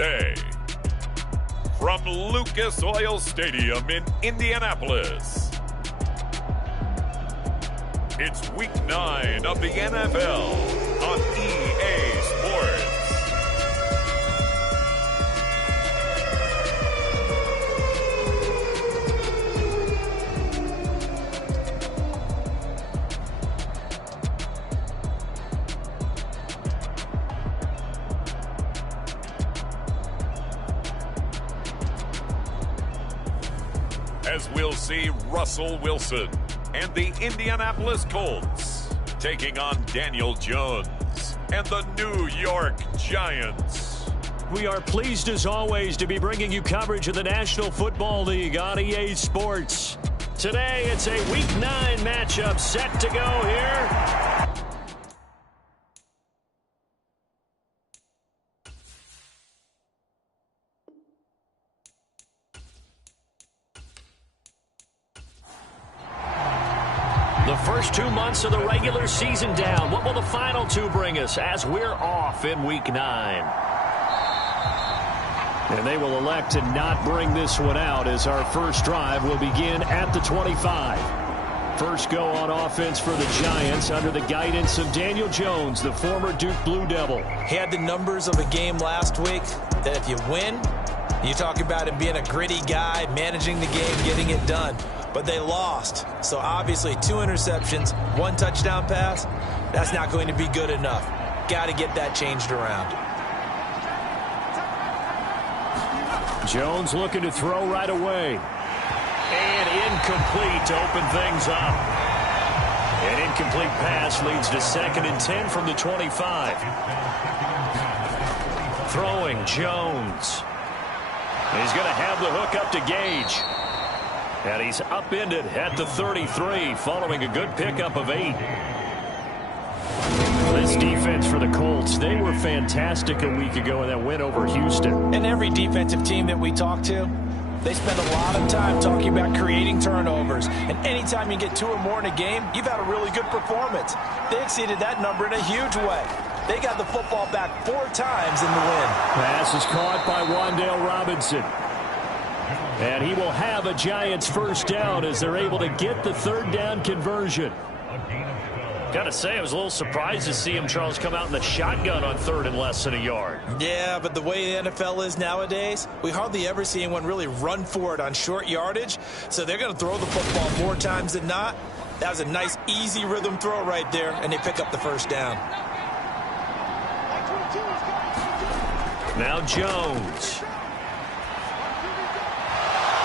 Tuesday. From Lucas Oil Stadium in Indianapolis, it's Week 9 of the NFL on EA Sports. As we'll see Russell Wilson and the Indianapolis Colts taking on Daniel Jones and the New York Giants. We are pleased as always to be bringing you coverage of the National Football League on EA Sports. Today it's a Week 9 matchup set to go here. The first 2 months of the regular season down. What will the final 2 bring us as we're off in Week 9? And they will elect to not bring this one out as our first drive will begin at the 25. First go on offense for the Giants under the guidance of Daniel Jones, the former Duke Blue Devil. He had the numbers of a game last week that if you win, you talk about him being a gritty guy, managing the game, getting it done. But they lost. So obviously 2 interceptions, 1 touchdown pass, that's not going to be good enough. Got to get that changed around. Jones looking to throw right away. And incomplete to open things up. An incomplete pass leads to 2nd and 10 from the 25. Throwing Jones. He's going to have the hook up to Gage. And he's upended at the 33 following a good pickup of 8. This defense for the Colts, they were fantastic a week ago in that win over Houston. And every defensive team that we talk to, they spend a lot of time talking about creating turnovers. And anytime you get 2 or more in a game, you've had a really good performance. They exceeded that number in a huge way. They got the football back 4 times in the win. Pass is caught by Wan'Dale Robinson. And he will have a Giants first down as they're able to get the 3rd down conversion. Got to say, I was a little surprised to see him, Charles, come out in the shotgun on 3rd and less than a yard. Yeah, but the way the NFL is nowadays, we hardly ever see anyone really run for it on short yardage. So they're going to throw the football more times than not. That was a nice, easy rhythm throw right there, and they pick up the first down. Now Jones.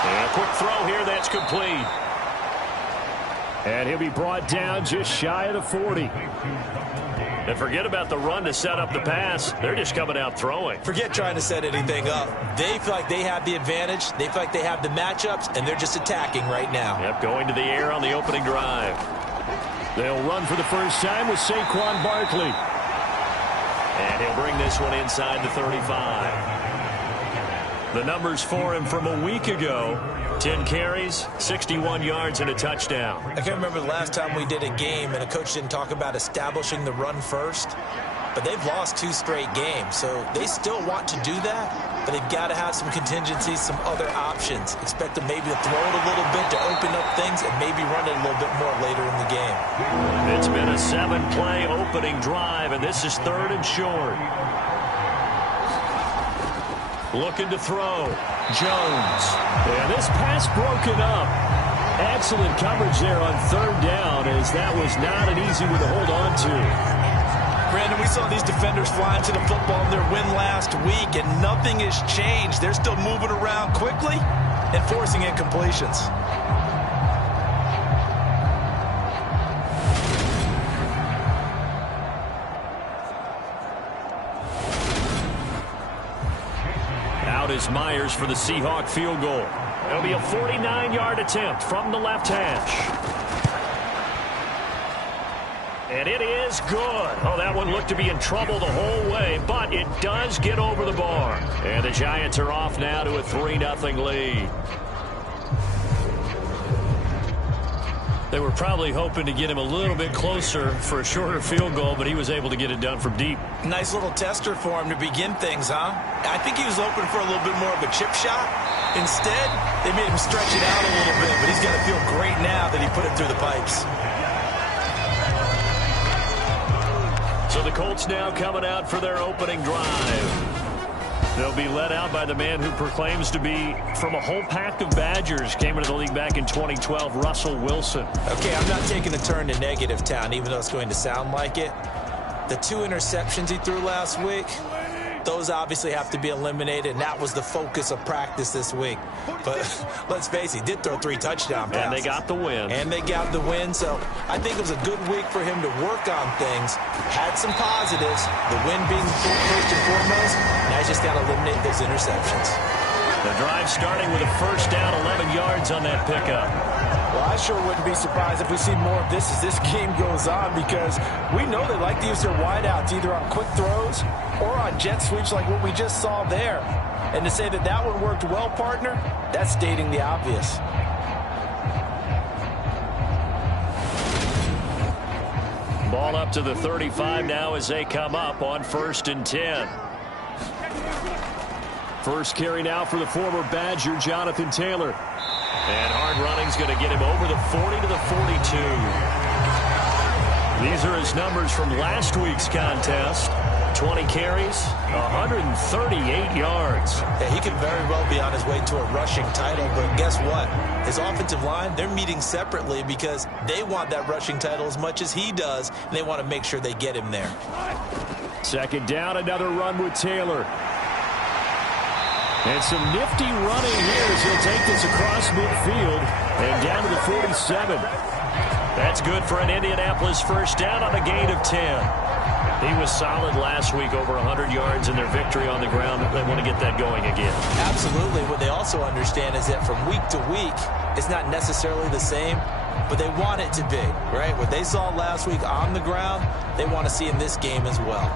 And a quick throw here, that's complete. And he'll be brought down just shy of the 40. And forget about the run to set up the pass. They're just coming out throwing. Forget trying to set anything up. They feel like they have the advantage. They feel like they have the matchups, and they're just attacking right now. Yep, going to the air on the opening drive. They'll run for the first time with Saquon Barkley. And he'll bring this one inside the 35. The numbers for him from a week ago: 10 carries, 61 yards, and a touchdown. I can't remember the last time we did a game and a coach didn't talk about establishing the run first. But they've lost 2 straight games, so they still want to do that. But they've got to have some contingencies, some other options. Expect them maybe to throw it a little bit to open up things and maybe run it a little bit more later in the game. It's been a 7-play opening drive, and this is 3rd and short. Looking to throw. Jones. And this pass broken up. Excellent coverage there on 3rd down, as that was not an easy one to hold on to. Brandon, we saw these defenders flying to the football in their win last week, and nothing has changed. They're still moving around quickly and forcing incompletions. Out is Myers for the Seahawk field goal. It'll be a 49-yard attempt from the left hash. And it is good. Oh, that one looked to be in trouble the whole way, but it does get over the bar. And the Giants are off now to a 3-0 lead. They were probably hoping to get him a little bit closer for a shorter field goal, but he was able to get it done from deep. Nice little tester for him to begin things, huh? I think he was hoping for a little bit more of a chip shot. Instead, they made him stretch it out a little bit, but he's got to feel great now that he put it through the pipes. So the Colts now coming out for their opening drive. They'll be led out by the man who proclaims to be from a whole pack of Badgers. Came into the league back in 2012, Russell Wilson. Okay, I'm not taking a turn to negative town, even though it's going to sound like it. The 2 interceptions he threw last week, those obviously have to be eliminated, and that was the focus of practice this week. But let's face it, he did throw 3 touchdown passes. And they got the win. So I think it was a good week for him to work on things. Had some positives, the win being first and foremost. Now he's just got to eliminate those interceptions. The drive starting with a first down, 11 yards on that pickup. Well, I sure wouldn't be surprised if we see more of this as this game goes on, because we know they like to use their wideouts either on quick throws or on jet sweeps like what we just saw there. And to say that that one worked well, partner, that's stating the obvious. Ball up to the 35 now as they come up on 1st and 10. First carry now for the former Badger, Jonathan Taylor. And hard running's going to get him over the 40 to the 42. These are his numbers from last week's contest. 20 carries, 138 yards. Yeah, he could very well be on his way to a rushing title, but guess what? His offensive line, they're meeting separately because they want that rushing title as much as he does, and they want to make sure they get him there. Second down, another run with Taylor. And some nifty running here as he'll take this across midfield and down to the 47. That's good for an Indianapolis first down on a gain of 10. He was solid last week, over 100 yards in their victory on the ground. They want to get that going again. Absolutely. What they also understand is that from week to week, it's not necessarily the same, but they want it to be, right? What they saw last week on the ground, they want to see in this game as well.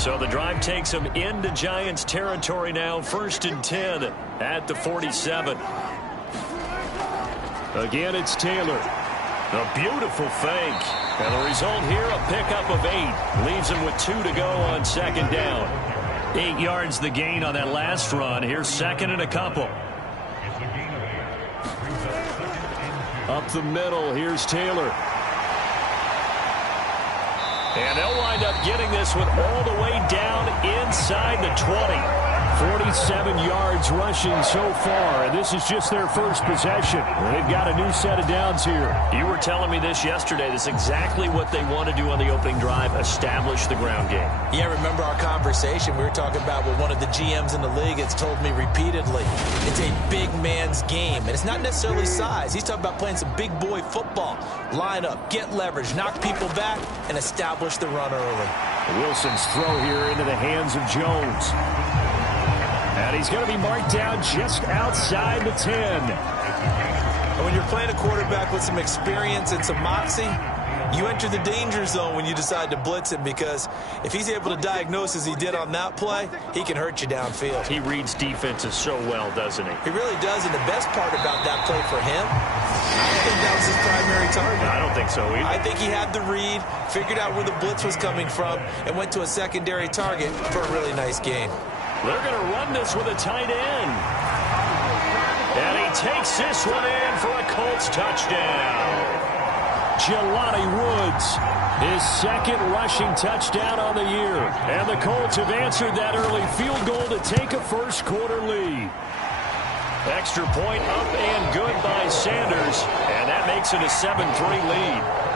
So the drive takes them into Giants territory now. 1st and 10 at the 47. Again, it's Taylor. A beautiful fake. And the result here, a pickup of 8. Leaves him with 2 to go on 2nd down. 8 yards the gain on that last run. Here's 2nd and a couple. Up the middle, here's Taylor. And they'll wind up getting this one all the way down inside the 20. 47 yards rushing so far, and this is just their first possession. They've got a new set of downs here. You were telling me this yesterday. This is exactly what they want to do on the opening drive, establish the ground game. Yeah, remember our conversation. We were talking about what one of the GMs in the league has told me repeatedly. It's a big man's game, and it's not necessarily size. He's talking about playing some big boy football. Line up, get leverage, knock people back, and establish the run early. Wilson's throw here into the hands of Jones. And he's going to be marked down just outside the 10. And when you're playing a quarterback with some experience and some moxie, you enter the danger zone when you decide to blitz him, because if he's able to diagnose as he did on that play, he can hurt you downfield. He reads defenses so well, doesn't he? He really does, and the best part about that play for him, I don't think that was his primary target. I don't think so either. I think he had the read, figured out where the blitz was coming from, and went to a secondary target for a really nice gain. They're going to run this with a tight end. And he takes this one in for a Colts touchdown. Jelani Woods, his 2nd rushing touchdown on the year. And the Colts have answered that early field goal to take a first-quarter lead. Extra point up and good by Sanders. And that makes it a 7-3 lead.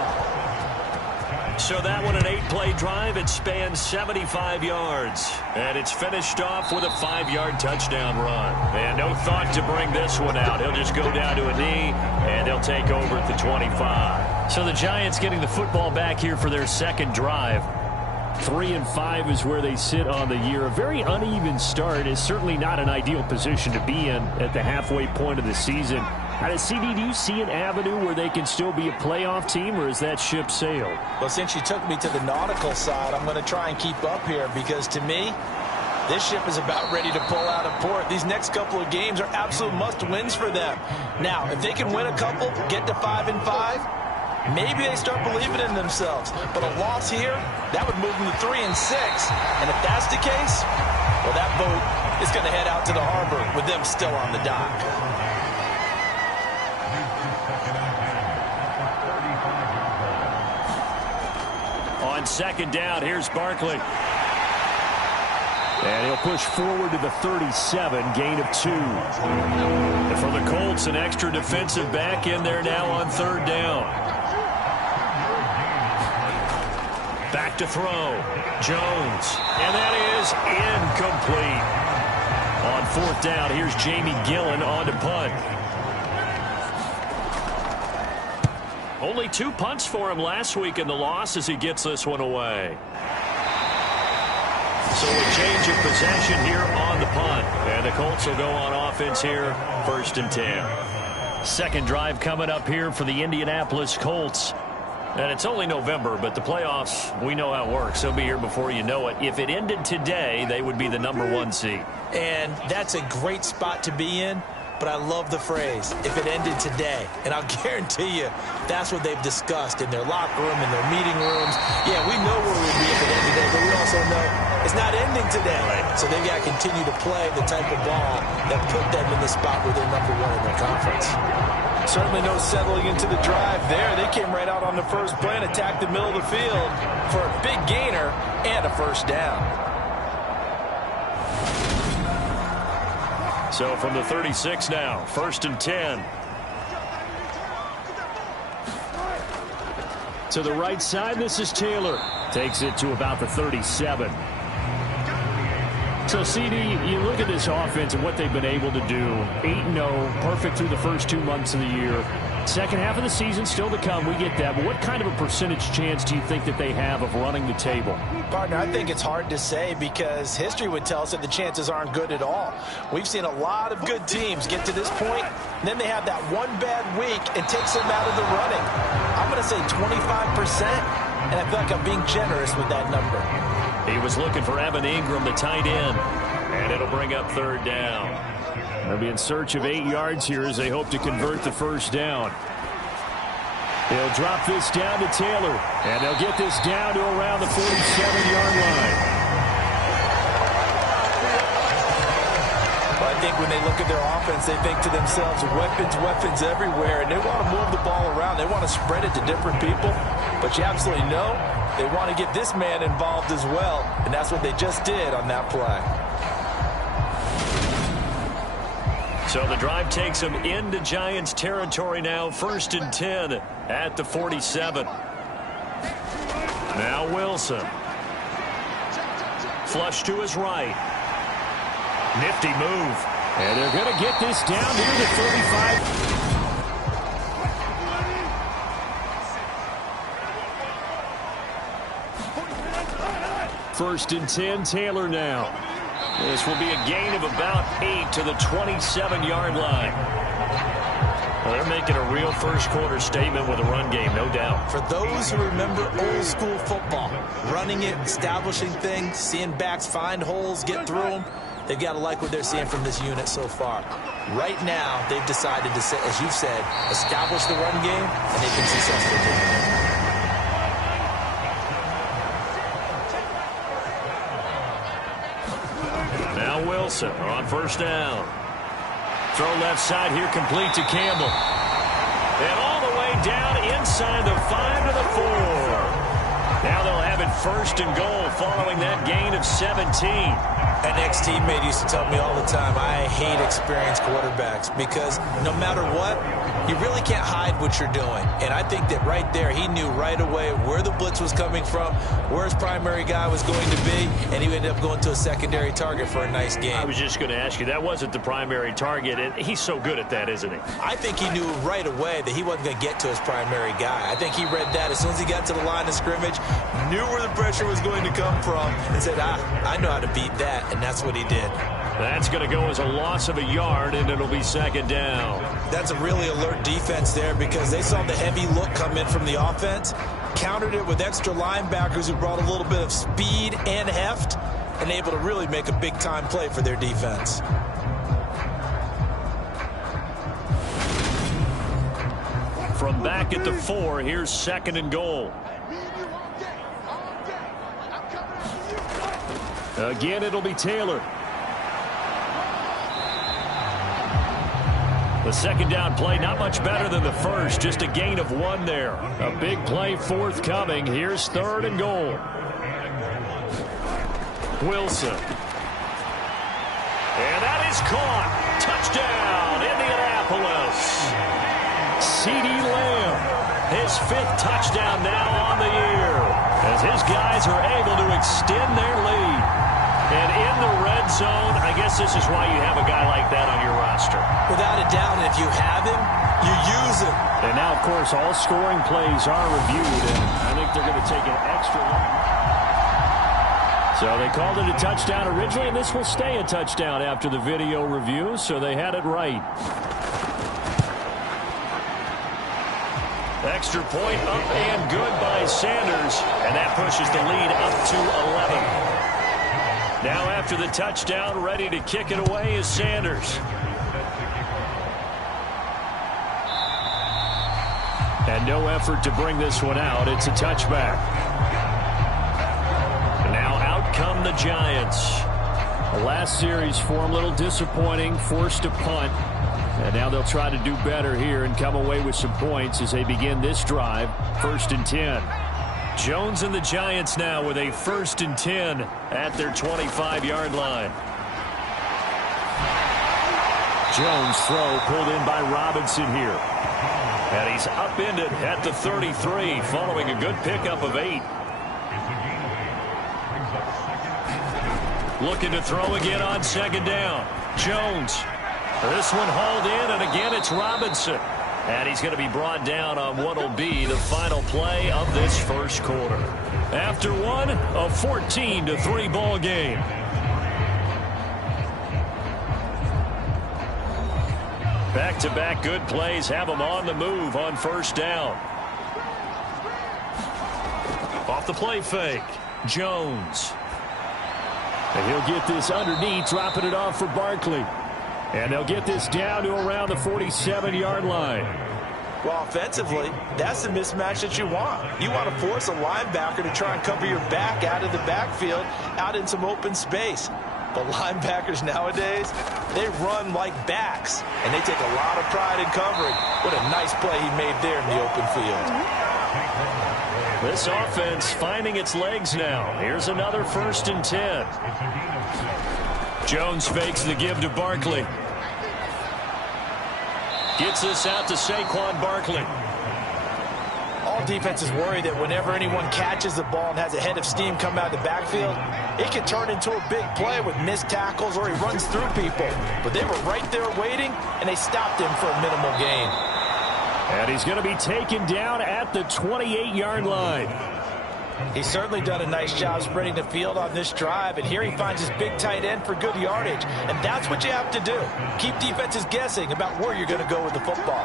So that one, an 8-play drive. It spans 75 yards. And it's finished off with a 5-yard touchdown run. And no thought to bring this one out. He'll just go down to a knee, and they'll take over at the 25. So the Giants getting the football back here for their 2nd drive. 3-5 is where they sit on the year. A very uneven start is certainly not an ideal position to be in at the halfway point of the season. CD, do you see an avenue where they can still be a playoff team, or is that ship sailed? Well, since you took me to the nautical side, I'm going to try and keep up here, because to me, This ship is about ready to pull out of port. These next couple of games are absolute must-wins for them. Now, if they can win a couple, get to 5-5, maybe they start believing in themselves. But a loss here, that would move them to 3-6. And if that's the case, well, that boat is going to head out to the harbor with them still on the dock. On second down, here's Barkley. And he'll push forward to the 37, gain of 2. And for the Colts, an extra defensive back in there now on third down. Back to throw. Jones. And that is incomplete. On fourth down, here's Jamie Gillen on to punt. Only 2 punts for him last week in the loss as he gets this one away. So a change of possession here on the punt. And the Colts will go on offense here, 1st and 10. Second drive coming up here for the Indianapolis Colts. And it's only November, but the playoffs, we know how it works. They'll be here before you know it. If it ended today, they would be the #1 seed. And that's a great spot to be in. But I love the phrase, if it ended today. And I'll guarantee you, that's what they've discussed in their locker room, in their meeting rooms. Yeah, we know where we'd be if it ended today, but we also know it's not ending today. Right. So they've got to continue to play the type of ball that put them in the spot where they're #1 in their conference. Certainly no settling into the drive there. They came right out on the first play and attacked the middle of the field for a big gainer and a first down. So from the 36 now, 1st and 10. To the right side, this is Taylor. Takes it to about the 37. So, CD, you look at this offense and what they've been able to do. 8-0, perfect through the first 2 months of the year. Second half of the season still to come, we get that. But what kind of a percentage chance do you think that they have of running the table? Partner, I think it's hard to say because history would tell us that the chances aren't good at all. We've seen a lot of good teams get to this point, and then they have that one bad week and takes them out of the running. I'm going to say 25%, and I feel like I'm being generous with that number. He was looking for Evan Ingram, the tight end, and it'll bring up third down. They'll be in search of 8 yards here as they hope to convert the first down. They'll drop this down to Taylor, and they'll get this down to around the 47-yard line. Well, I think when they look at their offense, they think to themselves, weapons everywhere, and they want to move the ball around. They want to spread it to different people, but you absolutely know they want to get this man involved as well, and that's what they just did on that play. So the drive takes them into Giants territory now, 1st and 10 at the 47. Now Wilson. Flush to his right. Nifty move. And they're going to get this down near the 35. First and 10, Taylor now. This will be a gain of about 8 to the 27-yard line. Well, they're making a real first-quarter statement with a run game, no doubt. For those who remember old-school football, running it, establishing things, seeing backs find holes, get through them, they've got to like what they're seeing from this unit so far. Right now, they've decided to, as you've said, establish the run game, and they've been successful doing it. Wilson on first down. Throw left side here, complete to Campbell. And all the way down inside the 5 to the 4. Now they'll have it 1st and goal following that gain of 17. An ex-teammate used to tell me all the time, I hate experienced quarterbacks because no matter what, you really can't hide what you're doing. And I think that right there, he knew right away where the blitz was coming from, where his primary guy was going to be, and he ended up going to a secondary target for a nice game. I was just going to ask you, that wasn't the primary target, and he's so good at that, isn't he? I think he knew right away that he wasn't going to get to his primary guy. I think he read that as soon as he got to the line of scrimmage, knew where the pressure was going to come from, and said, I know how to beat that, and that's what he did. That's going to go as a loss of a yard, and it'll be 2nd down. That's a really alert defense there because they saw the heavy look come in from the offense, countered it with extra linebackers who brought a little bit of speed and heft, and able to really make a big-time play for their defense. From back at the 4, here's 2nd and goal. Again, it'll be Taylor. The 2nd down play, not much better than the first, just a gain of 1 there. A big play forthcoming. Here's 3rd and goal. Wilson. And that is caught. Touchdown, Indianapolis. CeeDee Lamb, his 5th touchdown now on the year, as his guys are able to extend their lead. And in the red zone, I guess this is why you have a guy like that on your roster. Without a doubt, and if you have him, you use him. And now, of course, all scoring plays are reviewed, and I think they're going to take an extra look. So they called it a touchdown originally, and this will stay a touchdown after the video review, so they had it right. Extra point up and good by Sanders, and that pushes the lead up to 11. Now after the touchdown, ready to kick it away is Sanders. And no effort to bring this one out. It's a touchback. And now out come the Giants. The last series for them, a little disappointing, forced a punt. And now they'll try to do better here and come away with some points as they begin this drive. 1st and 10. Jones and the Giants now with a 1st and 10 at their 25-yard line. Jones throw pulled in by Robinson here. And he's upended at the 33 following a good pickup of 8. Looking to throw again on 2nd down. Jones. This one hauled in, and again it's Robinson. And he's going to be brought down on what will be the final play of this first quarter. After one, a 14-3 ball game. Back-to-back good plays have them on the move on 1st down. Off the play fake, Jones. And he'll get this underneath, dropping it off for Barkley. And they'll get this down to around the 47-yard line. Well, offensively, that's the mismatch that you want. You want to force a linebacker to try and cover your back out of the backfield, out in some open space. But linebackers nowadays, they run like backs, and they take a lot of pride in covering. What a nice play he made there in the open field. This offense finding its legs now. Here's another 1st and 10. Jones fakes the give to Barkley. Gets this out to Saquon Barkley. All defenses worry that whenever anyone catches the ball and has a head of steam come out of the backfield, it can turn into a big play with missed tackles or he runs through people. But they were right there waiting, and they stopped him for a minimal gain. And he's going to be taken down at the 28-yard line. He's certainly done a nice job spreading the field on this drive, and here he finds his big tight end for good yardage. And that's what you have to do. Keep defenses guessing about where you're going to go with the football.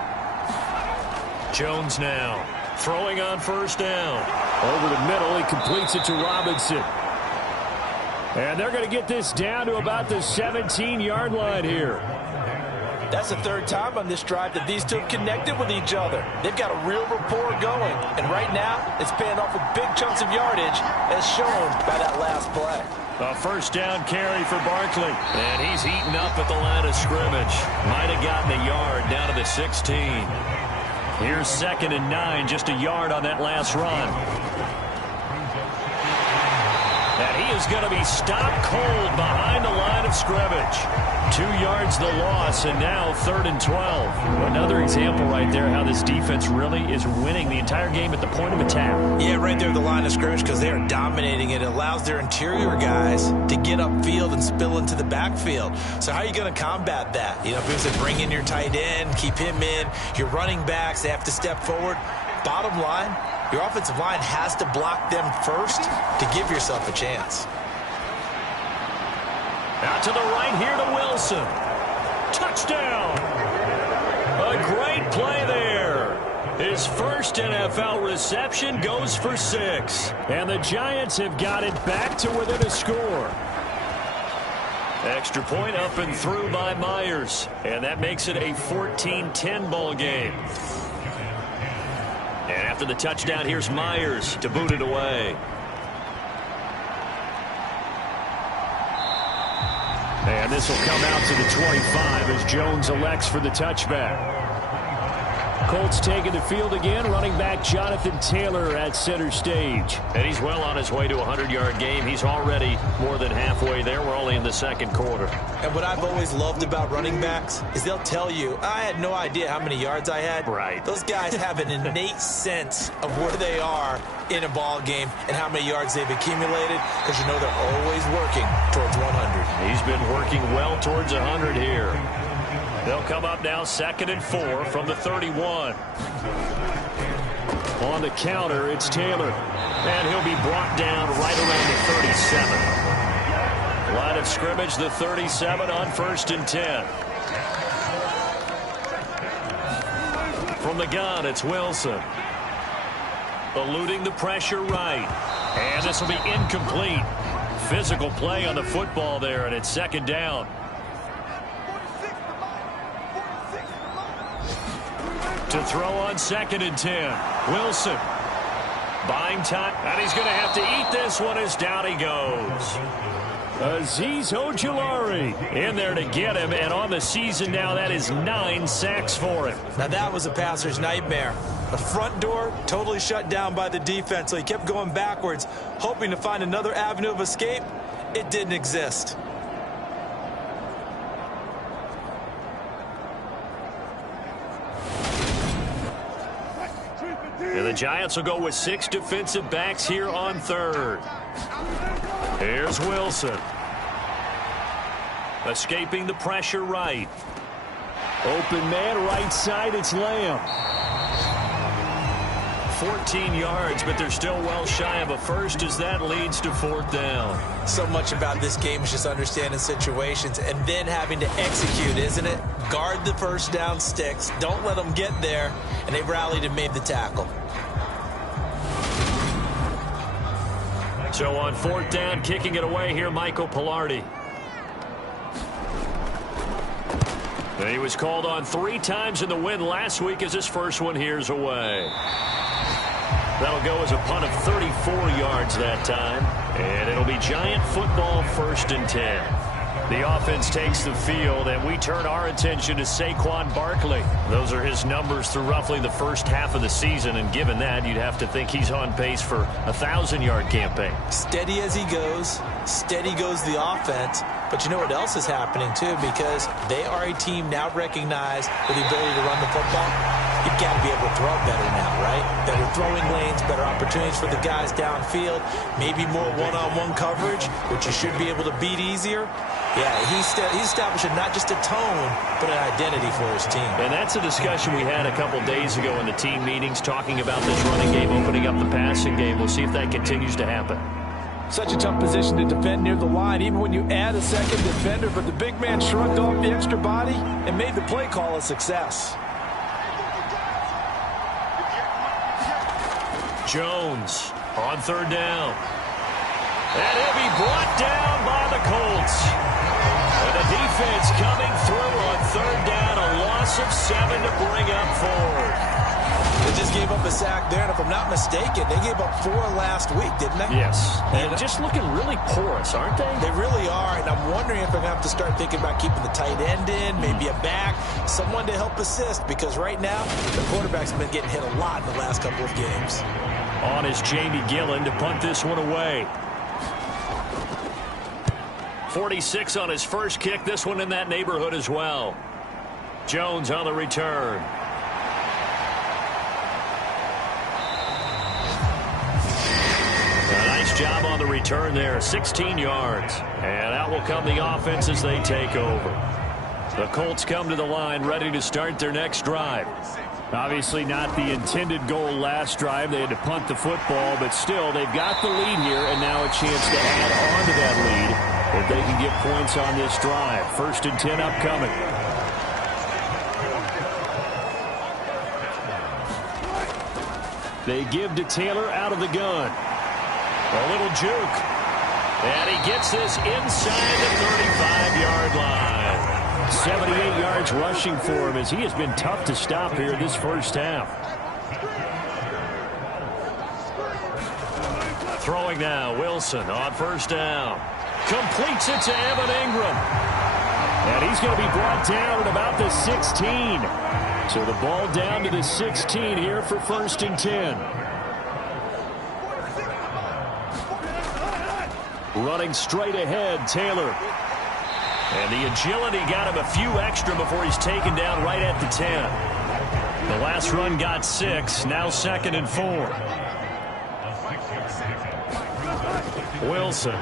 Jones now throwing on 1st down. Over the middle, he completes it to Robinson. And they're going to get this down to about the 17-yard line here. That's the 3rd time on this drive that these two have connected with each other. They've got a real rapport going. And right now, it's paying off with big chunks of yardage, as shown by that last play. A 1st down carry for Barkley. And he's eaten up at the line of scrimmage. Might have gotten a yard down to the 16. Here's 2nd and 9, just a yard on that last run. And he is going to be stopped cold behind the line of scrimmage. 2 yards the loss, and now 3rd and 12. Another example right there how this defense really is winning the entire game at the point of attack. Yeah, right there at the line of scrimmage, because they are dominating it. It allows their interior guys to get upfield and spill into the backfield. So how are you going to combat that? You know, if you bring in your tight end, keep him in, your running backs, they have to step forward. Bottom line, your offensive line has to block them first to give yourself a chance. Out to the right here to Wilson. Touchdown! A great play there. His first NFL reception goes for 6. And the Giants have got it back to within a score. Extra point up and through by Myers. And that makes it a 14-10 ball game. And after the touchdown, here's Myers to boot it away. And this will come out to the 25 as Jones elects for the touchback. Colts taking the field again, running back Jonathan Taylor at center stage. And he's well on his way to a 100-yard game. He's already more than halfway there. We're only in the second quarter. And what I've always loved about running backs is they'll tell you, I had no idea how many yards I had. Right. Those guys have an innate sense of where they are in a ball game and how many yards they've accumulated, because you know they're always working towards 100. He's been working well towards 100 here. They'll come up now 2nd and 4 from the 31. On the counter, it's Taylor. And he'll be brought down right around the 37. Line of scrimmage, the 37 on 1st and 10. From the gun, it's Wilson. Eluding the pressure right. And this will be incomplete. Physical play on the football there, and it's 2nd down. To throw on 2nd and 10. Wilson. Buying time. And he's going to have to eat this one as down he goes. Azeez Ojulari in there to get him. And on the season now, that is 9 sacks for him. Now that was a passer's nightmare. The front door totally shut down by the defense, so he kept going backwards, hoping to find another avenue of escape. It didn't exist. And the Giants will go with 6 defensive backs here on 3rd. Here's Wilson. Escaping the pressure right. Open man right side, it's Lamb. 14 yards, but they're still well shy of a first as that leads to 4th down. So much about this game is just understanding situations and then having to execute, isn't it? Guard the first down sticks. Don't let them get there. And they rallied and made the tackle. So on 4th down, kicking it away here, Michael Pilardi. And he was called on 3 times in the win last week as his first one here's away. That'll go as a punt of 34 yards that time. And it'll be Giant football 1st and 10. The offense takes the field, and we turn our attention to Saquon Barkley. Those are his numbers through roughly the first half of the season, and given that, you'd have to think he's on pace for a 1,000-yard campaign. Steady as he goes, steady goes the offense. But you know what else is happening, too, because they are a team now recognized with the ability to run the football. You've got to be able to throw better now, right? Better throwing lanes, better opportunities for the guys downfield, maybe more one-on-one coverage, which you should be able to beat easier. Yeah, he's establishing not just a tone, but an identity for his team. And that's a discussion we had a couple days ago in the team meetings, talking about this running game, opening up the passing game. We'll see if that continues to happen. Such a tough position to defend near the line, even when you add a second defender, but the big man shrugged off the extra body and made the play call a success. Jones on 3rd down. And he'll be brought down by the Colts. And the defense coming through on 3rd down, a loss of 7 to bring up 4. They just gave up a sack there, and if I'm not mistaken, they gave up 4 last week, didn't they? Yes. And just looking really porous, aren't they? They really are, and I'm wondering if I'm going to have to start thinking about keeping the tight end in, maybe a back, someone to help assist, because right now, the quarterback's been getting hit a lot in the last couple of games. On is Jamie Gillen to punt this one away. 46 on his first kick, this one in that neighborhood as well. Jones on the return. A nice job on the return there, 16 yards. And out will come the offense as they take over. The Colts come to the line ready to start their next drive. Obviously not the intended goal last drive. They had to punt the football, but still they've got the lead here and now a chance to add on to that lead if they can get points on this drive. 1st and 10 upcoming. They give to Taylor out of the gun. A little juke. And he gets this inside the 35-yard line. 78 yards rushing for him as he has been tough to stop here this first half. Throwing now, Wilson on first down. Completes it to Evan Ingram. And he's going to be brought down at about the 16. So the ball down to the 16 here for 1st and 10. Running straight ahead, Taylor. And the agility got him a few extra before he's taken down right at the 10. The last run got 6, now 2nd and 4. Wilson.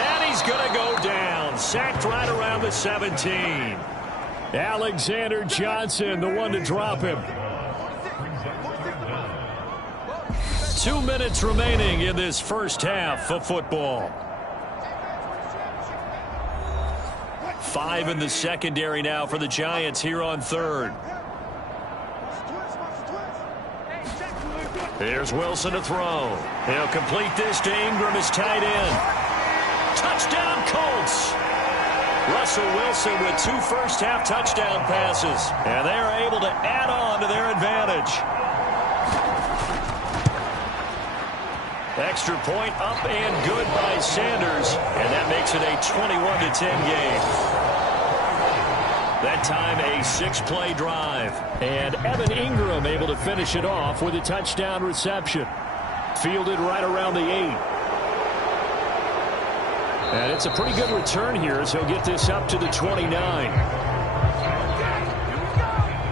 And he's going to go down. Sacked right around the 17. Alexander Johnson, the one to drop him. 2 minutes remaining in this first half of football. 5 in the secondary now for the Giants here on 3rd. Here's Wilson to throw. He'll complete this to Ingram, his tight end. Touchdown, Colts. Russell Wilson with 2 first-half touchdown passes. And they're able to add on to their advantage. Extra point up and good by Sanders. And that makes it a 21-10 game. That time a 6-play drive. And Evan Ingram able to finish it off with a touchdown reception. Fielded right around the 8. And it's a pretty good return here as he'll get this up to the 29.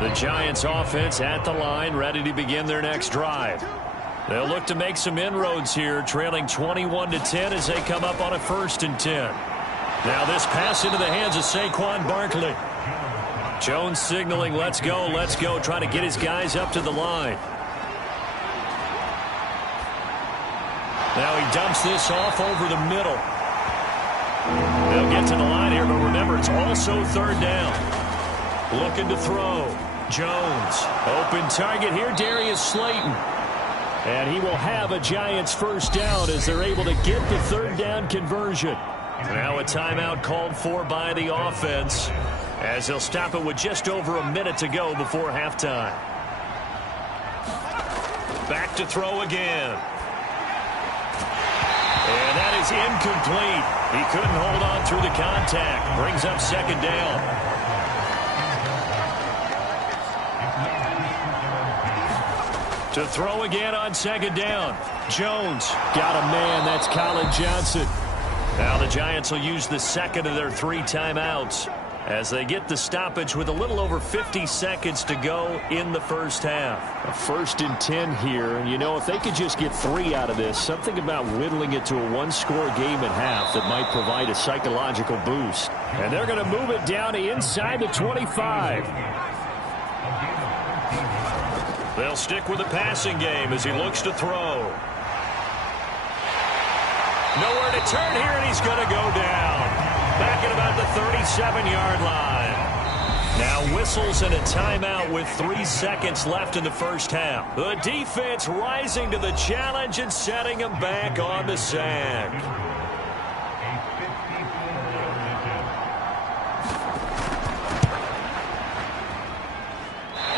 The Giants offense at the line, ready to begin their next drive. They'll look to make some inroads here, trailing 21-10 as they come up on a 1st and 10. Now this pass into the hands of Saquon Barkley. Jones signaling, let's go, trying to get his guys up to the line. Now he dumps this off over the middle. They'll get to the line here, but remember, it's also 3rd down. Looking to throw. Jones, open target here, Darius Slayton. And he will have a Giants 1st down as they're able to get the 3rd down conversion. Now a timeout called for by the offense, as they'll stop it with just over a minute to go before halftime. Back to throw again. And that is incomplete. He couldn't hold on through the contact. Brings up 2nd down. To throw again on 2nd down. Jones got a man. That's Colin Johnson. Now the Giants will use the 2nd of their 3 timeouts as they get the stoppage with a little over 50 seconds to go in the first half. A 1st and 10 here. And, you know, if they could just get 3 out of this, something about whittling it to a 1-score game at half that might provide a psychological boost. And they're going to move it down to inside the 25. They'll stick with the passing game as he looks to throw. Nowhere to turn here, and he's going to go down. Back at about the 37-yard line. Now whistles and a timeout with 3 seconds left in the first half. The defense rising to the challenge and setting him back on the sack.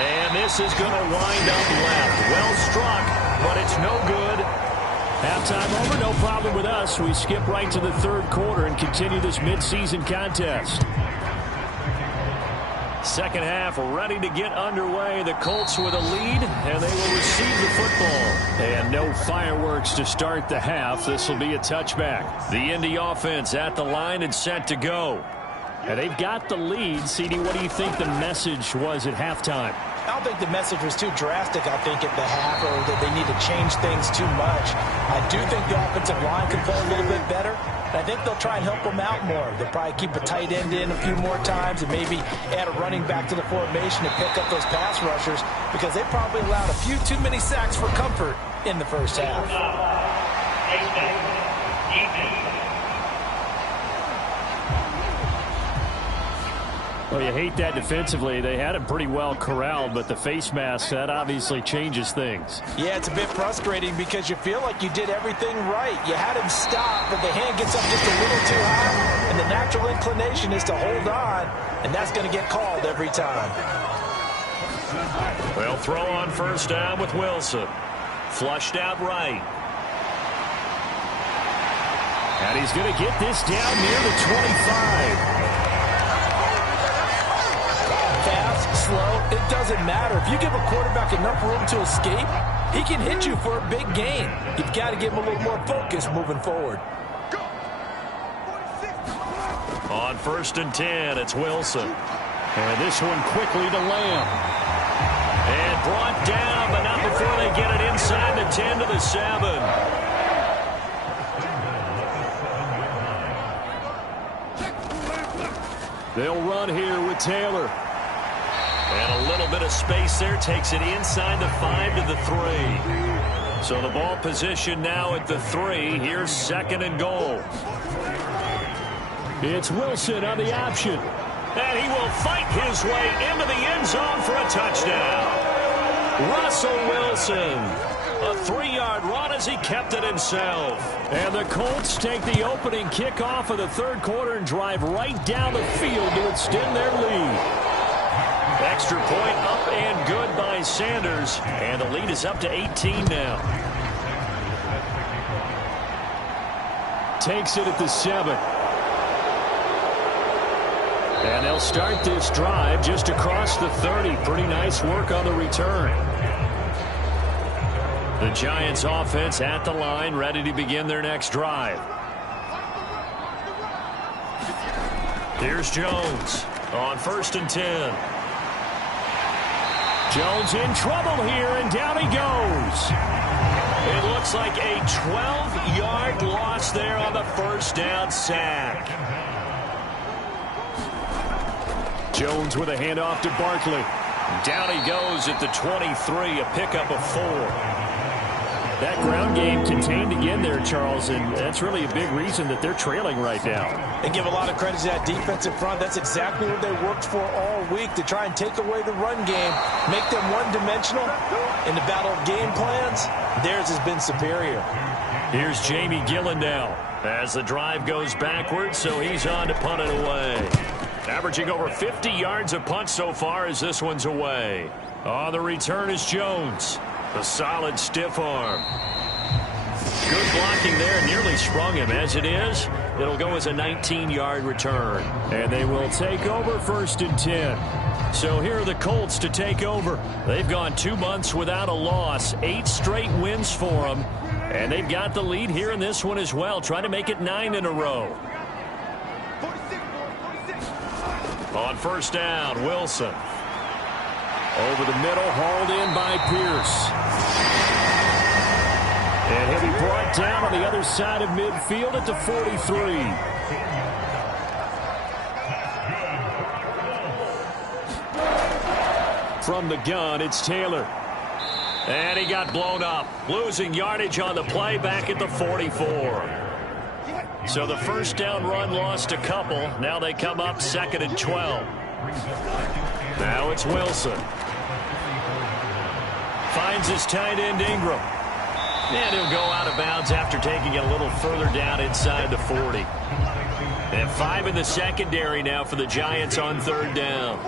And this is going to wind up left. Well struck, but it's no good. Halftime over, no problem with us. We skip right to the 3rd quarter and continue this midseason contest. Second half ready to get underway. The Colts with a lead, and they will receive the football. And no fireworks to start the half. This will be a touchback. The Indy offense at the line and set to go. And they've got the lead. CD, what do you think the message was at halftime? I don't think the message was too drastic, I think, at the half, or that they need to change things too much. I do think the offensive line can play a little bit better. And I think they'll try and help them out more. They'll probably keep a tight end in a few more times and maybe add a running back to the formation to pick up those pass rushers, because they probably allowed a few too many sacks for comfort in the first half. Well, you hate that defensively. They had him pretty well corralled, but the face mask, that obviously changes things. Yeah, it's a bit frustrating because you feel like you did everything right. You had him stop, but the hand gets up just a little too high, and the natural inclination is to hold on, and that's going to get called every time. They'll throw on first down with Wilson. Flushed out right. And he's going to get this down near the 25. Fast, slow, it doesn't matter. If you give a quarterback enough room to escape, he can hit you for a big gain. You've got to give him a little more focus moving forward. On first and 10, it's Wilson. And this one quickly to Lamb. And brought down, but not before they get it inside the 10 to the 7. They'll run here with Taylor. And a little bit of space there takes it inside the 5 to the 3. So the ball position now at the 3. Here's second and goal. It's Wilson on the option. And he will fight his way into the end zone for a touchdown. Russell Wilson. A 3-yard run as he kept it himself. And the Colts take the opening kickoff of the third quarter and drive right down the field to extend their lead. Extra point up and good by Sanders. And the lead is up to 18 now. Takes it at the 7. And they'll start this drive just across the 30. Pretty nice work on the return. The Giants offense at the line, ready to begin their next drive. Here's Jones on first and 10. Jones in trouble here, and down he goes. It looks like a 12-yard loss there on the first down sack. Jones with a handoff to Barkley. Down he goes at the 23, a pickup of 4. That ground game contained again there, Charles, and that's really a big reason that they're trailing right now. They give a lot of credit to that defensive front. That's exactly what they worked for all week, to try and take away the run game, make them one-dimensional. In the battle of game plans, theirs has been superior. Here's Jamie Gillen now as the drive goes backwards, so he's on to punt it away. Averaging over 50 yards a punt so far as this one's away. On the return is Jones. A solid stiff arm. Good blocking there. Nearly sprung him. As it is, it'll go as a 19-yard return. And they will take over first and 10. So here are the Colts to take over. They've gone 2 months without a loss. 8 straight wins for them. And they've got the lead here in this one as well, trying to make it 9 in a row. On first down, Wilson. Over the middle, hauled in by Pierce. And he'll be brought down on the other side of midfield at the 43. From the gun, it's Taylor. And he got blown up, losing yardage on the play back at the 44. So the first down run lost a couple. Now they come up second and 12. Now it's Wilson. Finds his tight end Ingram. And he'll go out of bounds after taking it a little further down inside the 40. And 5 in the secondary now for the Giants on third down.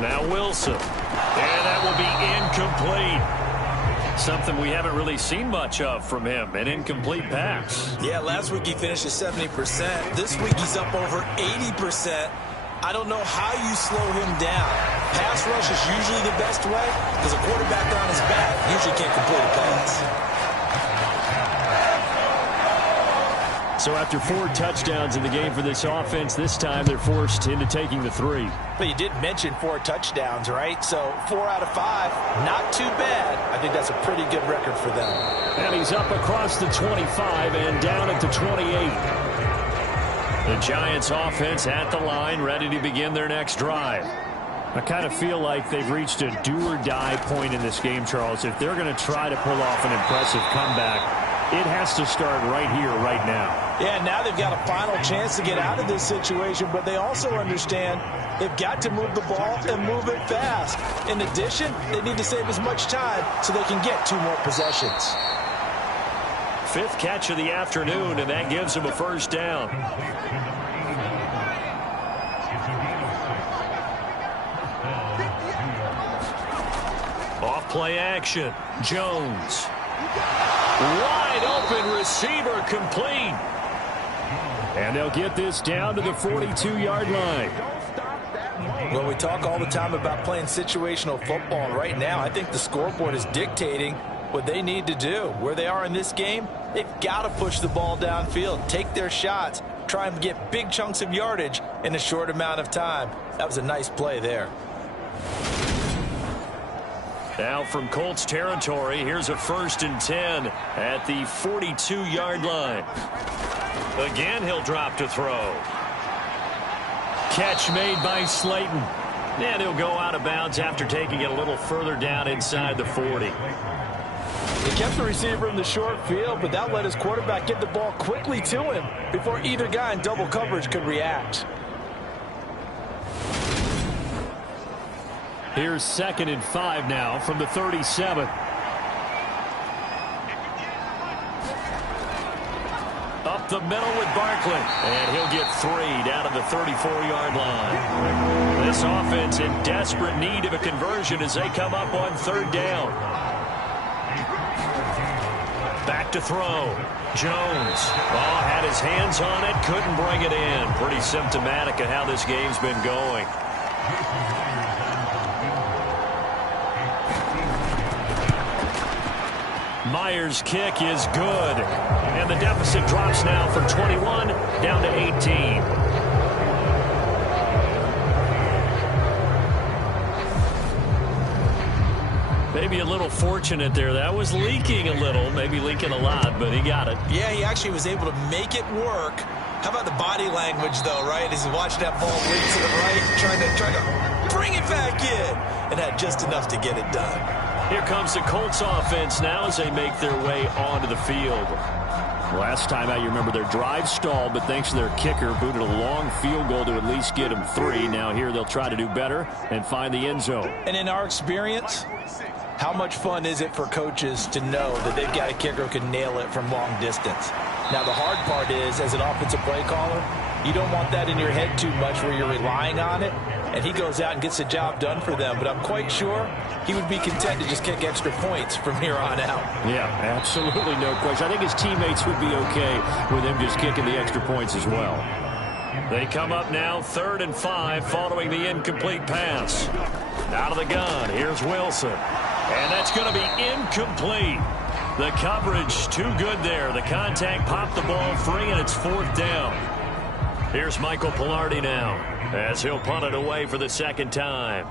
Now Wilson. And that will be incomplete. Something we haven't really seen much of from him, an incomplete pass. Yeah, last week he finished at 70%. This week he's up over 80%. I don't know how you slow him down. Pass rush is usually the best way because a quarterback on his back usually can't complete a pass. So after 4 touchdowns in the game for this offense, this time they're forced into taking the 3. But you did mention 4 touchdowns, right? So 4 out of 5, not too bad. I think that's a pretty good record for them. And he's up across the 25 and down at the 28. The Giants offense at the line, ready to begin their next drive. I kind of feel like they've reached a do-or-die point in this game, Charles. If they're going to try to pull off an impressive comeback, It has to start right here, right now. Yeah, now they've got a final chance to get out of this situation, but they also understand they've got to move the ball and move it fast. In addition, they need to save as much time so they can get 2 more possessions. 5th catch of the afternoon, and that gives them a first down. Off play action. Jones. Wide open receiver complete. And they'll get this down to the 42-yard line. Well, we talk all the time about playing situational football. Right now, I think the scoreboard is dictating what they need to do. Where they are in this game, they've got to push the ball downfield, take their shots, try and get big chunks of yardage in a short amount of time. That was a nice play there. Now from Colts territory, here's a 1st and 10 at the 42-yard line. Again, he'll drop to throw. Catch made by Slayton. And he'll go out of bounds after taking it a little further down inside the 40. He kept the receiver in the short field, but that let his quarterback get the ball quickly to him before either guy in double coverage could react. Here's 2nd and 5 now from the 37. Up the middle with Barkley. And he'll get 3 down to the 34-yard line. This offense in desperate need of a conversion as they come up on 3rd down. Back to throw. Jones. Oh, had his hands on it. Couldn't bring it in. Pretty symptomatic of how this game's been going. Myers' kick is good. And the deficit drops now from 21 down to 18. Maybe a little fortunate there. That was leaking a little, maybe leaking a lot, but he got it. Yeah, he actually was able to make it work. How about the body language, though, right? As he watched that ball leak to the right, trying to bring it back in, and had just enough to get it done. Here comes the Colts offense now as they make their way onto the field. Last time out, you remember their drive stalled, but thanks to their kicker, booted a long field goal to at least get them 3. Now here they'll try to do better and find the end zone. And in our experience, how much fun is it for coaches to know that they've got a kicker who can nail it from long distance? Now, the hard part is, as an offensive play caller, you don't want that in your head too much where you're relying on it, and he goes out and gets the job done for them. But I'm quite sure he would be content to just kick extra points from here on out. Yeah, absolutely no question. I think his teammates would be okay with him just kicking the extra points as well. They come up now 3rd and 5 following the incomplete pass. Out of the gun, here's Wilson. And that's going to be incomplete. The coverage too good there. The contact popped the ball free, and it's 4th down. Here's Michael Pilardi now as he'll punt it away for the 2nd time.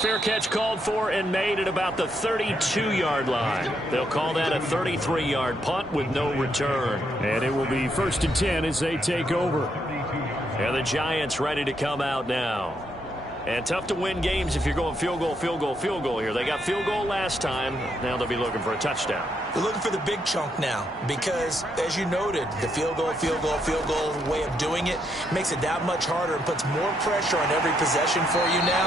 Fair catch called for and made at about the 32-yard line. They'll call that a 33-yard punt with no return. And it will be 1st and 10 as they take over. And the Giants ready to come out now. And tough to win games if you're going field goal, field goal, field goal here. They got field goal last time. Now they'll be looking for a touchdown. They're looking for the big chunk now because, as you noted, the field goal way of doing it makes it that much harder and puts more pressure on every possession for you now.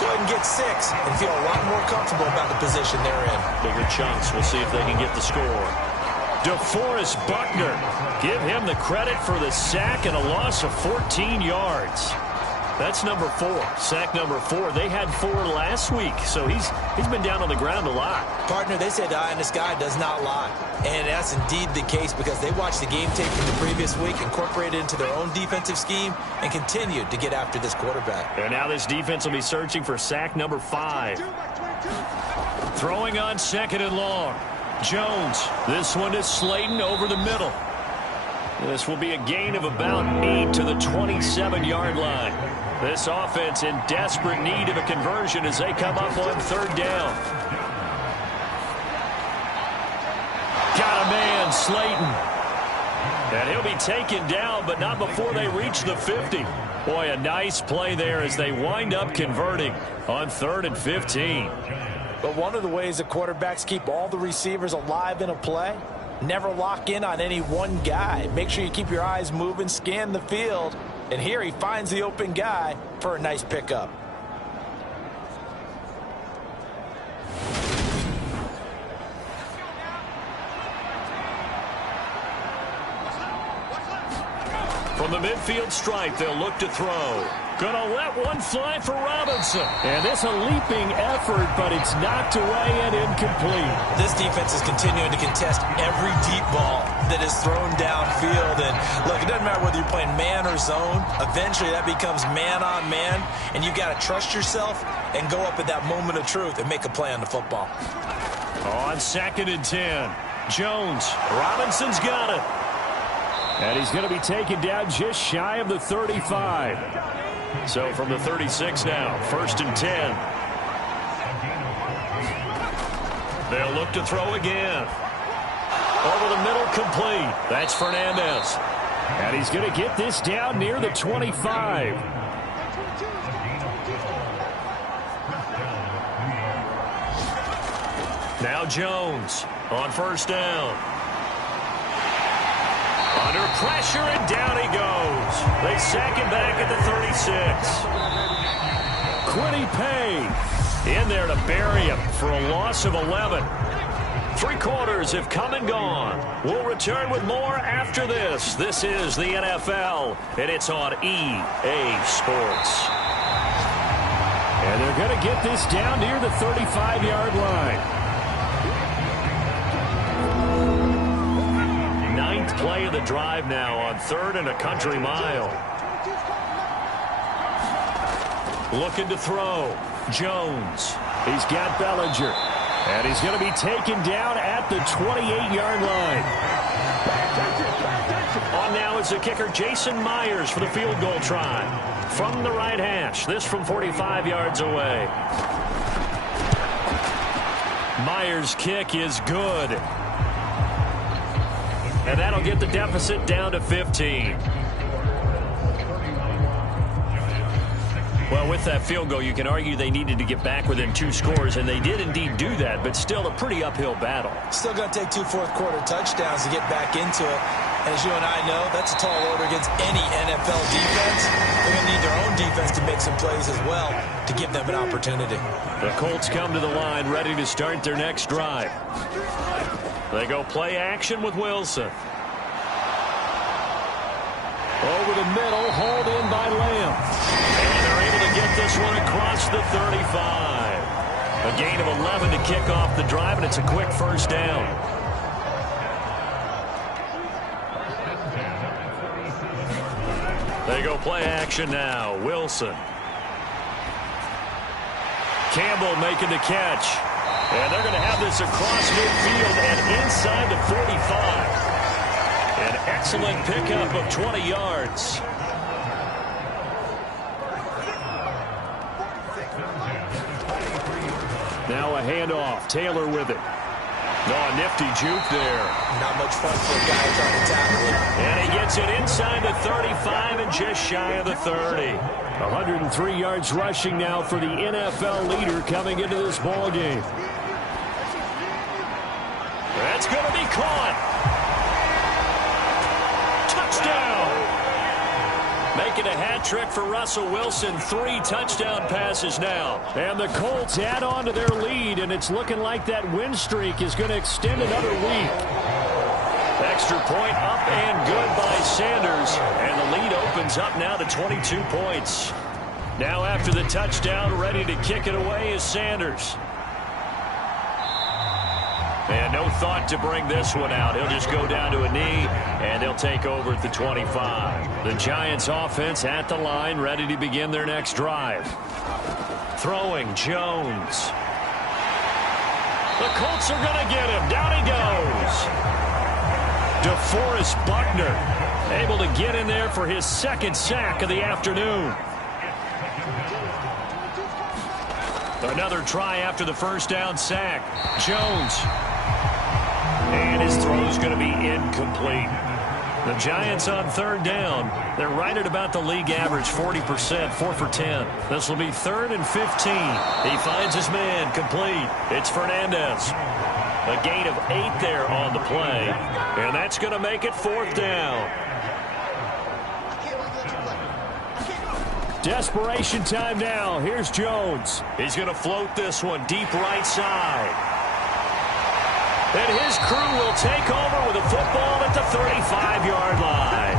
Go ahead and get 6 and feel a lot more comfortable about the position they're in. Bigger chunks. We'll see if they can get the score. DeForest Buckner. Give him the credit for the sack and a loss of 14 yards. That's number 4. Sack number 4. They had 4 last week, so he's been down on the ground a lot. Partner, they said the eye in the sky does not lie. And that's indeed the case because they watched the game tape from the previous week, incorporated it into their own defensive scheme, and continued to get after this quarterback. And now this defense will be searching for sack number 5. Throwing on 2nd and long. Jones. This one is Slayton over the middle. This will be a gain of about 8 to the 27-yard line. This offense in desperate need of a conversion as they come up on 3rd down. Got a man, Slayton. And he'll be taken down, but not before they reach the 50. Boy, a nice play there as they wind up converting on 3rd and 15. But one of the ways that quarterbacks keep all the receivers alive in a play, never lock in on any one guy. Make sure you keep your eyes moving, scan the field. And here he finds the open guy for a nice pickup. From the midfield stripe, they'll look to throw. Gonna let one fly for Robinson. And it's a leaping effort, but it's knocked away and incomplete. This defense is continuing to contest every deep ball that is thrown downfield. And look, it doesn't matter whether you're playing man or zone. Eventually that becomes man on man. And you've got to trust yourself and go up at that moment of truth and make a play on the football. On 2nd and 10. Jones. Robinson's got it. And he's going to be taken down just shy of the 35. So from the 36 now, 1st and 10. They'll look to throw again. Over the middle, complete. That's Fernandez. And he's going to get this down near the 25. Now Jones on 1st down. Under pressure, and down he goes. They sack him back at the 36. Quiddy Pay in there to bury him for a loss of 11. 3 quarters have come and gone. We'll return with more after this. This is the NFL, and it's on EA Sports. And they're going to get this down near the 35-yard line. 9th play of the drive now on 3rd and a country mile. Looking to throw. Jones. He's got Bellinger. And he's going to be taken down at the 28-yard line. On now is the kicker, Jason Myers, for the field goal try. From the right hash. This from 45 yards away. Myers' kick is good. And that'll get the deficit down to 15. Well, with that field goal, you can argue they needed to get back within 2 scores, and they did indeed do that, but still a pretty uphill battle. Still going to take 2 fourth-quarter touchdowns to get back into it. And as you and I know, that's a tall order against any NFL defense. They're going to need their own defense to make some plays as well to give them an opportunity. The Colts come to the line ready to start their next drive. They go play action with Wilson. Over the middle, hauled in by Lamb. And they're able to get this one across the 35. A gain of 11 to kick off the drive, and it's a quick 1st down. They go play action now. Wilson. Campbell making the catch. And they're going to have this across midfield and inside the 45. An excellent pickup of 20 yards. Now a handoff. Taylor with it. Oh, a nifty juke there. Not much fun for a guy trying to tackle it. And he gets it inside the 35 and just shy of the 30. 103 yards rushing now for the NFL leader coming into this ball game. That's going to be caught. Touchdown. Making a hat trick for Russell Wilson. 3 touchdown passes now. And the Colts add on to their lead, and it's looking like that win streak is going to extend another week. Extra point up and good by Sanders. And the lead opens up now to 22 points. Now after the touchdown, ready to kick it away is Sanders. And no thought to bring this one out. He'll just go down to a knee, and they'll take over at the 25. The Giants offense at the line, ready to begin their next drive. Throwing, Jones. The Colts are going to get him. Down he goes. DeForest Buckner able to get in there for his 2nd sack of the afternoon. Another try after the 1st down sack. Jones. And his throw is going to be incomplete. The Giants on third down. They're right at about the league average, 40%, 4 for 10. This will be 3rd and 15. He finds his man, complete. It's Fernandez. A gain of 8 there on the play, and that's going to make it 4th down. Desperation time now. Here's Jones. He's going to float this one deep right side. And his crew will take over with a football at the 35-yard line.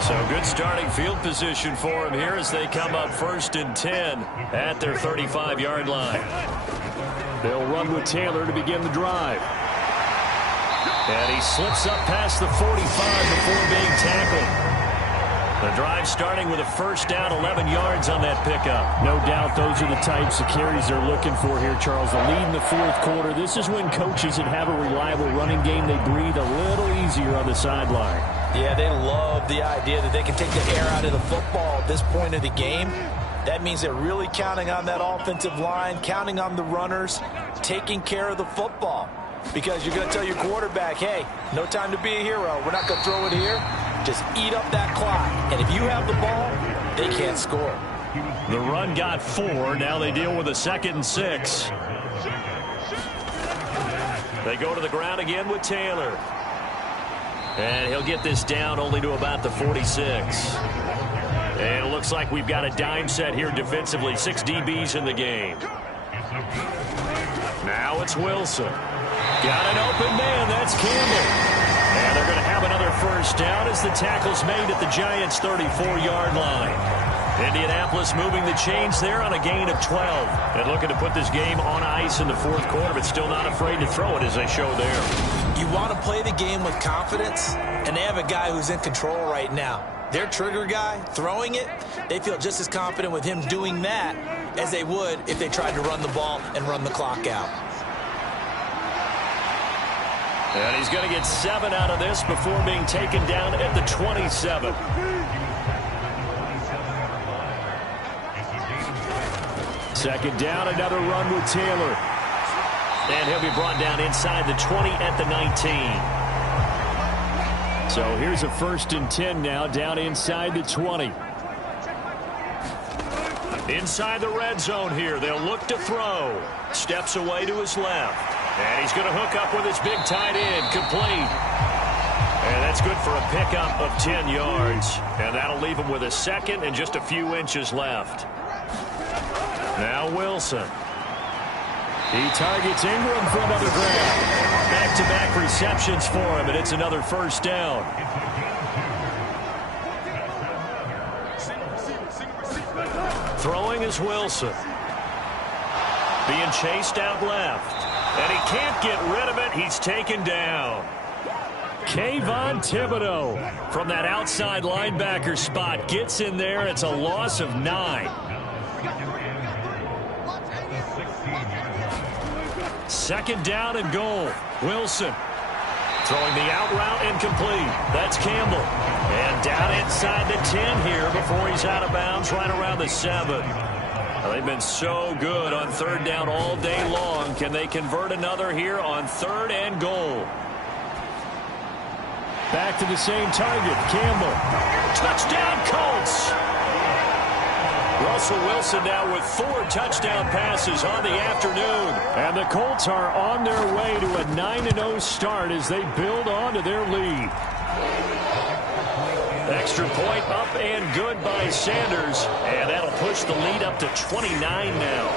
So good starting field position for him here as they come up 1st and 10 at their 35-yard line. They'll run with Taylor to begin the drive. And he slips up past the 45 before being tackled. The drive starting with a 1st down, 11 yards on that pickup. No doubt those are the types of carries they're looking for here, Charles. The lead in the 4th quarter. This is when coaches that have a reliable running game, they breathe a little easier on the sideline. Yeah, they love the idea that they can take the air out of the football at this point of the game. That means they're really counting on that offensive line, counting on the runners, taking care of the football. Because you're going to tell your quarterback, hey, no time to be a hero. We're not going to throw it here. Just eat up that clock. And if you have the ball, they can't score. The run got 4. Now they deal with a 2nd and 6. They go to the ground again with Taylor. And he'll get this down only to about the 46. And it looks like we've got a dime set here defensively. 6 DBs in the game. Now it's Wilson. Got an open man. That's Campbell. And they're going to have another 1st down as the tackle's made at the Giants' 34-yard line. Indianapolis moving the chains there on a gain of 12. And looking to put this game on ice in the 4th quarter, but still not afraid to throw it as they show there. You want to play the game with confidence, and they have a guy who's in control right now. Their trigger guy, throwing it, they feel just as confident with him doing that as they would if they tried to run the ball and run the clock out. And he's going to get 7 out of this before being taken down at the 27. Second down, another run with Taylor. And he'll be brought down inside the 20 at the 19. So here's a 1st and 10 now, down inside the 20. Inside the red zone here. They'll look to throw. Steps away to his left. And he's going to hook up with his big tight end, complete. And that's good for a pickup of 10 yards. And that'll leave him with a 2nd and just a few inches left. Now Wilson. He targets Ingram for another grab. Back-to-back receptions for him, and it's another 1st down. Throwing is Wilson. Being chased out left. And he can't get rid of it. He's taken down. Kayvon Thibodeau from that outside linebacker spot gets in there. It's a loss of 9. 2nd down and goal. Wilson throwing the out route incomplete. That's Campbell. And down inside the 10 here before he's out of bounds right around the 7. They've been so good on 3rd down all day long. Can they convert another here on 3rd and goal? Back to the same target, Campbell. Touchdown, Colts! Russell Wilson now with 4 touchdown passes on the afternoon. And the Colts are on their way to a 9-0 start as they build on to their lead. Extra point up and good by Sanders. And that'll push the lead up to 29 now.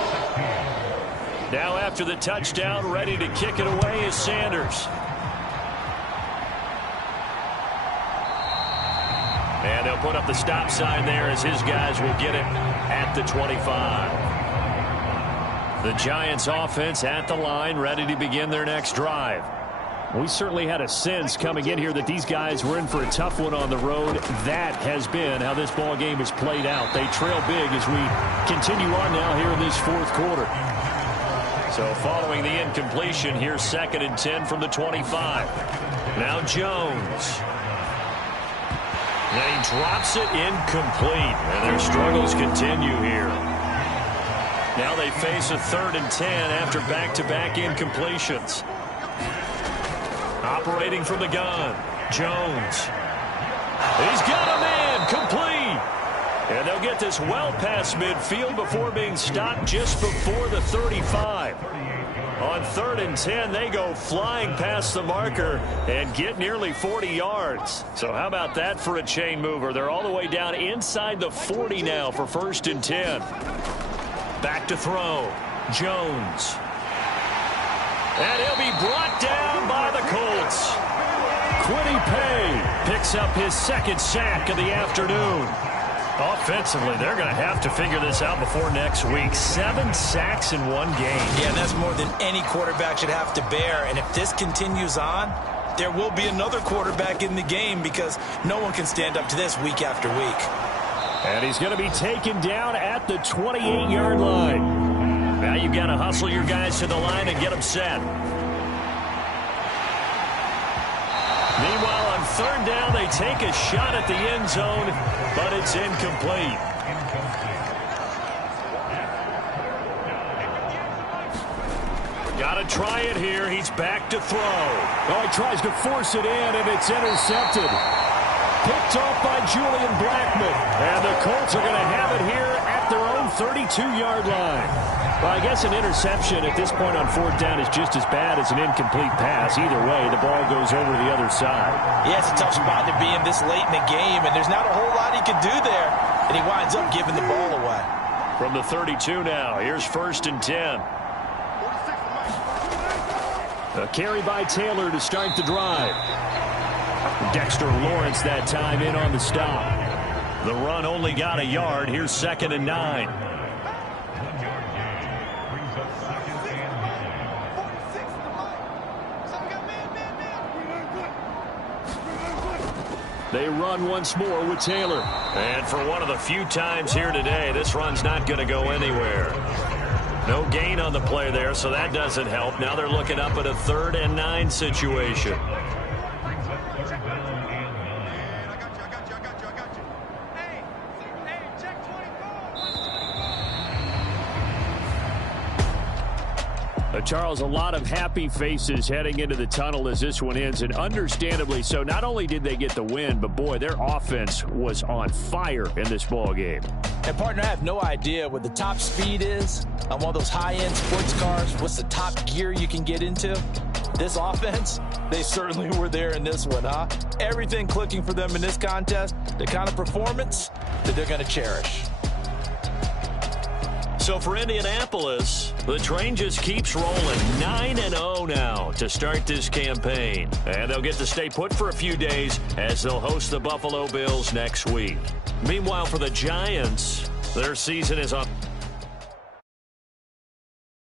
Now after the touchdown, ready to kick it away is Sanders. And they'll put up the stop sign there as his guys will get it at the 25. The Giants offense at the line, ready to begin their next drive. We certainly had a sense coming in here that these guys were in for a tough one on the road. That has been how this ball game has played out. They trail big as we continue on now here in this 4th quarter. So following the incompletion, here's 2nd and 10 from the 25. Now Jones. And he drops it incomplete. And their struggles continue here. Now they face a 3rd and 10 after back-to-back incompletions. Operating from the gun. Jones. He's got a man complete. And they'll get this well past midfield before being stopped just before the 35. On 3rd and 10, they go flying past the marker and get nearly 40 yards. So how about that for a chain mover? They're all the way down inside the 40 now for 1st and 10. Back to throw. Jones. And he'll be brought down by the Colts. Quiddy Pay picks up his 2nd sack of the afternoon. Offensively, they're going to have to figure this out before next week. 7 sacks in one game. Yeah, and that's more than any quarterback should have to bear. And if this continues on, there will be another quarterback in the game because no one can stand up to this week after week. And he's going to be taken down at the 28-yard line. Now you've got to hustle your guys to the line and get them set. Meanwhile, on 3rd down, they take a shot at the end zone, but it's incomplete. Got to try it here. He's back to throw. Oh, he tries to force it in, and it's intercepted. Picked off by Julian Blackman. And the Colts are going to have it here at their own 32-yard line. Well, I guess an interception at this point on 4th down is just as bad as an incomplete pass. Either way, the ball goes over to the other side. Yeah, it's a tough spot to be in this late in the game, and there's not a whole lot he can do there, and he winds up giving the ball away. From the 32 now, here's 1st and 10. A carry by Taylor to start the drive. Dexter Lawrence that time in on the stop. The run only got a yard. Here's 2nd and 9. They run once more with Taylor. And for one of the few times here today, this run's not going to go anywhere. No gain on the play there, so that doesn't help. Now they're looking up at a 3rd and 9 situation. Charles, a lot of happy faces heading into the tunnel as this one ends, and understandably so. Not only did they get the win, but boy, their offense was on fire in this ball game. And partner, I have no idea what the top speed is on one of those high-end sports cars. What's the top gear you can get into? This offense, they certainly were there in this one, huh? Everything clicking for them in this contest, the kind of performance that they're going to cherish. So for Indianapolis, the train just keeps rolling. 9-0 now to start this campaign. And they'll get to stay put for a few days as they'll host the Buffalo Bills next week. Meanwhile, for the Giants, their season is on.